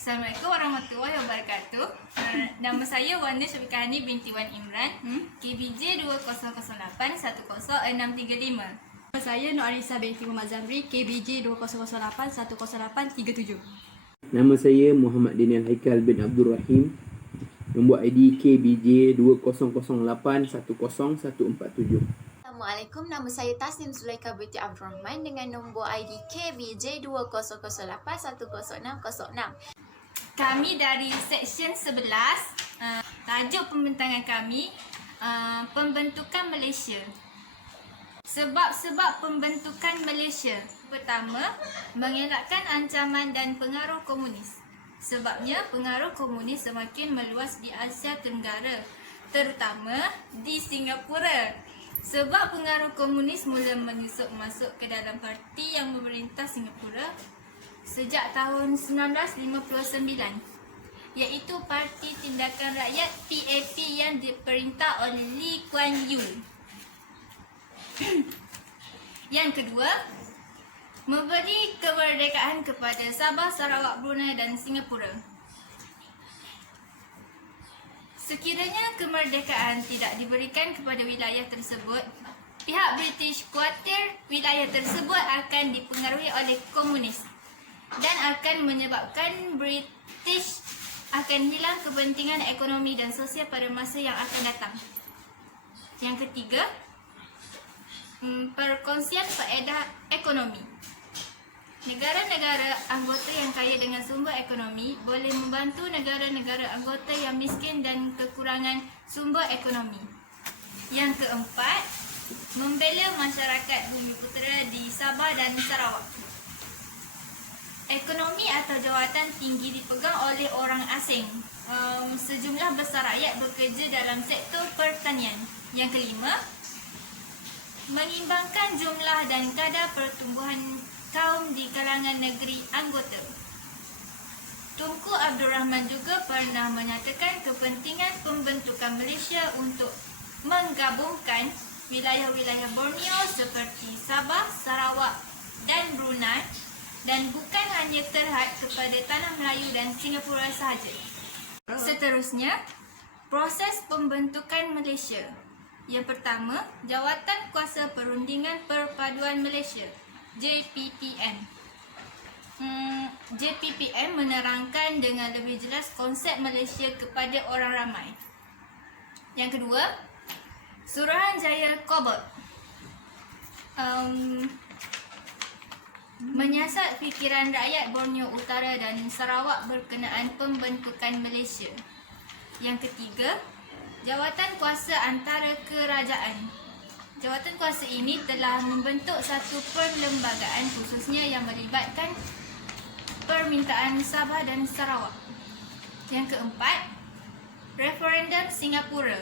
Assalamualaikum warahmatullahi wabarakatuh. Nama saya Wanda Syafiqahani binti Wan Imran, KBJ 2008106335. Nama saya Nur Arisa binti Muhammad Zamri, KBJ 2008108337. Nama saya Muhammad Daniel Haikal bin Abdul Rahim. Nombor ID KBJ 2008101147. Assalamualaikum, nama saya Tasnim Zulaika binti Abdul Rahman dengan nombor ID KBJ 2008106006. Kami dari Seksyen 11. Tajuk pembentangan kami Pembentukan Malaysia. Sebab-sebab pembentukan Malaysia. Pertama, mengelakkan ancaman dan pengaruh komunis. Sebabnya pengaruh komunis semakin meluas di Asia Tenggara, terutama di Singapura. Sebab pengaruh komunis mula menyusup masuk ke dalam parti yang memerintah Singapura sejak tahun 1959, iaitu Parti Tindakan Rakyat PAP yang diperintah oleh Lee Kuan Yew. Yang kedua, memberi kemerdekaan kepada Sabah, Sarawak, Brunei dan Singapura. Sekiranya kemerdekaan tidak diberikan kepada wilayah tersebut, pihak British khawatir wilayah tersebut akan dipengaruhi oleh komunis dan akan menyebabkan British akan hilang kepentingan ekonomi dan sosial pada masa yang akan datang. Yang ketiga, perkongsian faedah ekonomi. Negara-negara anggota yang kaya dengan sumber ekonomi boleh membantu negara-negara anggota yang miskin dan kekurangan sumber ekonomi. Yang keempat, membela masyarakat Bumiputera di Sabah dan Sarawak. Ekonomi atau jawatan tinggi dipegang oleh orang asing. Sejumlah besar rakyat bekerja dalam sektor pertanian. Yang kelima, mengimbangkan jumlah dan kadar pertumbuhan kaum di kalangan negeri anggota. Tunku Abdul Rahman juga pernah menyatakan kepentingan pembentukan Malaysia untuk menggabungkan wilayah-wilayah Borneo seperti Sabah, Sarawak dan Brunei dan bukan hanya terhad kepada Tanah Melayu dan Singapura sahaja. Seterusnya, proses pembentukan Malaysia. Yang pertama, Jawatan Kuasa Perundingan Perpaduan Malaysia, JPPM. JPPM menerangkan dengan lebih jelas konsep Malaysia kepada orang ramai. Yang kedua, Suruhanjaya Kobot. Menyiasat fikiran rakyat Borneo Utara dan Sarawak berkenaan pembentukan Malaysia. Yang ketiga, Jawatan Kuasa Antara Kerajaan. Jawatan kuasa ini telah membentuk satu perlembagaan khususnya yang melibatkan permintaan Sabah dan Sarawak. Yang keempat, Referendum Singapura.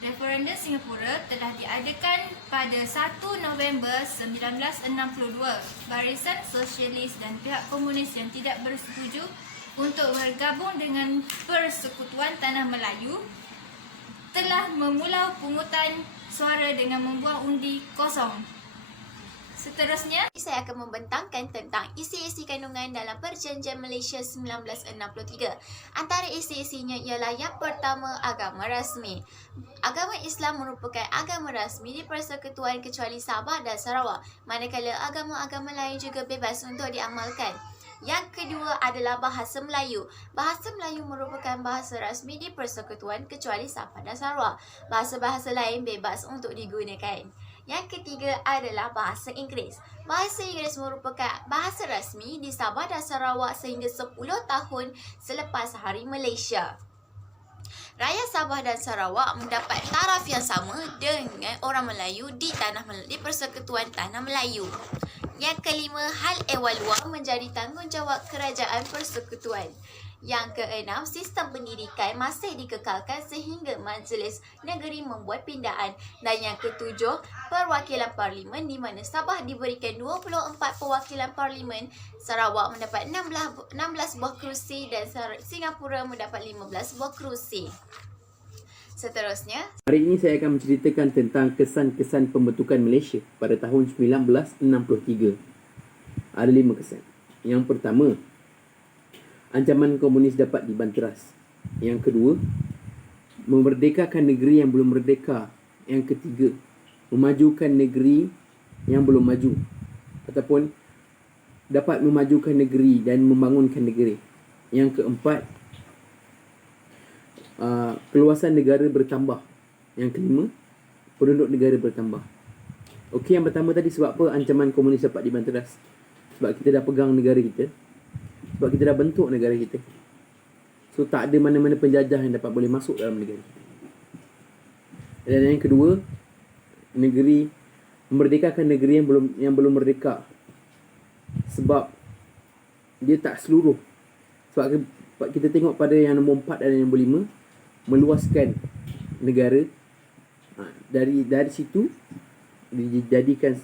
Referendum Singapura telah diadakan pada 1 November 1962. Barisan Sosialis dan pihak komunis yang tidak bersetuju untuk bergabung dengan Persekutuan Tanah Melayu telah memula pungutan suara dengan membuang undi kosong. Seterusnya, Saya akan membentangkan tentang isi-isi kandungan dalam Perjanjian Malaysia 1963. Antara isi-isinya ialah yang pertama, agama rasmi. Agama Islam merupakan agama rasmi di Persekutuan kecuali Sabah dan Sarawak, manakala agama-agama lain juga bebas untuk diamalkan. Yang kedua adalah bahasa Melayu. Bahasa Melayu merupakan bahasa rasmi di Persekutuan kecuali Sabah dan Sarawak. Bahasa-bahasa lain bebas untuk digunakan. Yang ketiga adalah bahasa Inggeris. Bahasa Inggeris merupakan bahasa rasmi di Sabah dan Sarawak sehingga 10 tahun selepas Hari Malaysia. Rakyat Sabah dan Sarawak mendapat taraf yang sama dengan orang Melayu di Persekutuan Tanah Melayu. Yang kelima, hal ehwal wang menjadi tanggungjawab kerajaan persekutuan. Yang keenam, sistem pendidikan masih dikekalkan sehingga Majlis Negeri membuat pindaan. Dan yang ketujuh, perwakilan parlimen di mana Sabah diberikan 24 perwakilan parlimen, Sarawak mendapat 16 buah kerusi dan Singapura mendapat 15 buah kerusi. Seterusnya, Hari ini saya akan menceritakan tentang kesan-kesan pembentukan Malaysia pada tahun 1963. Ada 5 kesan. Yang pertama, ancaman komunis dapat dibanteras. Yang kedua, memerdekakan negeri yang belum merdeka. Yang ketiga, memajukan negeri yang belum maju, ataupun dapat memajukan negeri dan membangunkan negeri. Yang keempat, keluasan negara bertambah. Yang kelima, penduduk negara bertambah. Okey, yang pertama tadi sebab apa ancaman komunis dapat dibanteras? Sebab kita dah pegang negara kita. Sebab kita dah bentuk negara kita. So tak ada mana-mana penjajah yang dapat boleh masuk dalam negara kita. Dan yang kedua, memerdekakan negeri yang belum merdeka. Sebab dia tak seluruh. Sebab kita tengok pada yang nombor 4 dan yang nombor 5, meluaskan negara. Dari situ dijadikan.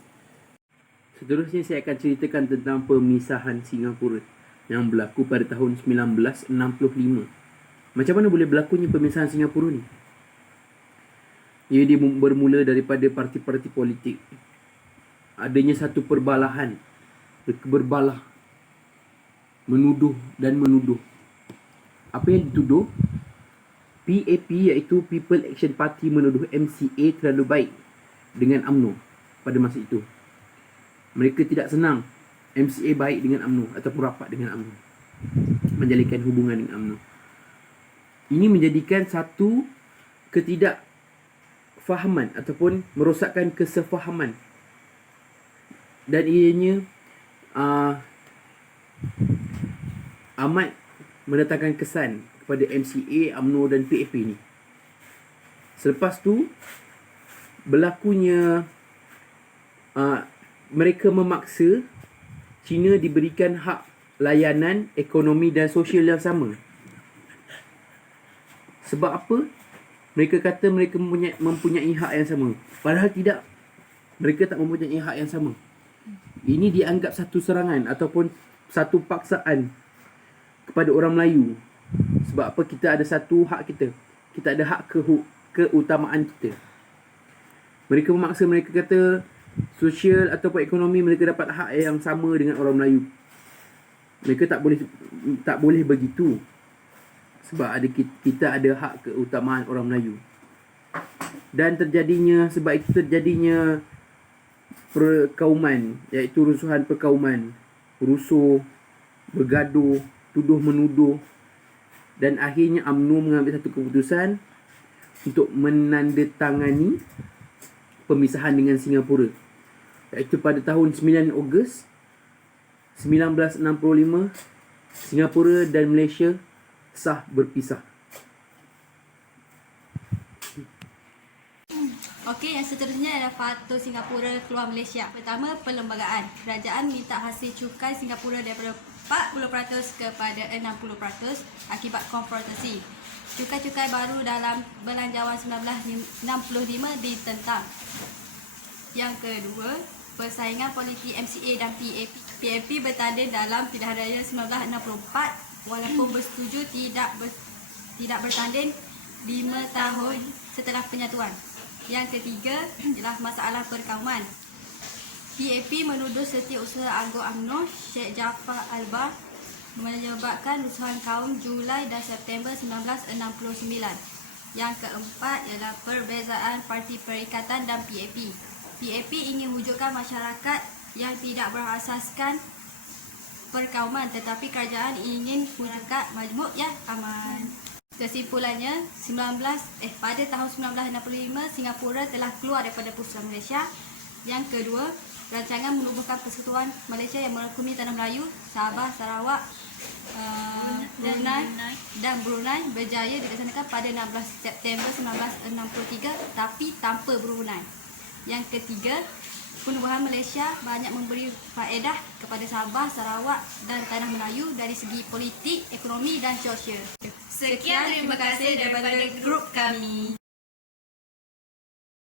Seterusnya saya akan ceritakan tentang pemisahan Singapura yang berlaku pada tahun 1965. Macam mana boleh berlakunya pemisahan Singapura ni? Ia bermula daripada parti-parti politik. Adanya satu perbalahan, berbalah, menuduh dan menuduh. Apa yang dituduh? PAP iaitu People Action Party menuduh MCA terlalu baik dengan UMNO pada masa itu. Mereka tidak senang MCA baik dengan UMNO ataupun rapat dengan UMNO, menjalinkan hubungan dengan UMNO. Ini menjadikan satu ketidakfahaman ataupun merosakkan kesefahaman, dan ianya amat mendatangkan kesan kepada MCA, UMNO dan PAP ni. Selepas tu berlakunya mereka memaksa China diberikan hak layanan ekonomi dan sosial yang sama. Sebab apa? Mereka kata mereka mempunyai hak yang sama, padahal tidak. Mereka tak mempunyai hak yang sama. Ini dianggap satu serangan ataupun satu paksaan kepada orang Melayu. Sebab apa? Kita ada satu hak kita. Kita ada hak keutamaan kita. Mereka memaksa, mereka kata sosial ataupun ekonomi mereka dapat hak yang sama dengan orang Melayu. Mereka tak boleh begitu. Sebab kita ada hak keutamaan orang Melayu. Dan sebab itu terjadinya perkauman, iaitu rusuhan perkauman, rusuh, bergaduh, tuduh menuduh, dan akhirnya UMNO mengambil satu keputusan untuk menandatangani pemisahan dengan Singapura, iaitu pada tahun 9 Ogos 1965 Singapura dan Malaysia sah berpisah. Okey, yang seterusnya adalah faktor Singapura keluar Malaysia. Pertama, perlembagaan. Kerajaan minta hasil cukai Singapura daripada 40% kepada 60% akibat konfrontasi. Cukai-cukai baru dalam Belanjawan 1965 ditentang. Yang kedua, persaingan politik MCA dan PAP bertanding dalam pilihan raya 1964 walaupun bersetuju tidak bertanding 5 tahun setelah penyatuan. Yang ketiga ialah masalah perkauman. PAP menuduh setiausaha anggota UMNO Sheikh Jaafar Albar menyebabkan rusuhan kaum Julai dan September 1969. Yang keempat ialah perbezaan Parti Perikatan dan PAP. PAP ingin wujudkan masyarakat yang tidak berasaskan perkauman, tetapi kerajaan ingin wujudkan majmuk yang aman. Kesimpulannya, pada tahun 1965 Singapura telah keluar daripada Pusat Malaysia. Yang kedua, rancangan menubuhkan Persekutuan Malaysia yang merangkumi Tanah Melayu, Sabah, Sarawak, Brunei dan Brunei berjaya dilaksanakan pada 16 September 1963 tapi tanpa Brunei. Yang ketiga, penubuhan Malaysia banyak memberi faedah kepada Sabah, Sarawak dan Tanah Melayu dari segi politik, ekonomi dan sosial. Sekian, terima kasih daripada grup kami.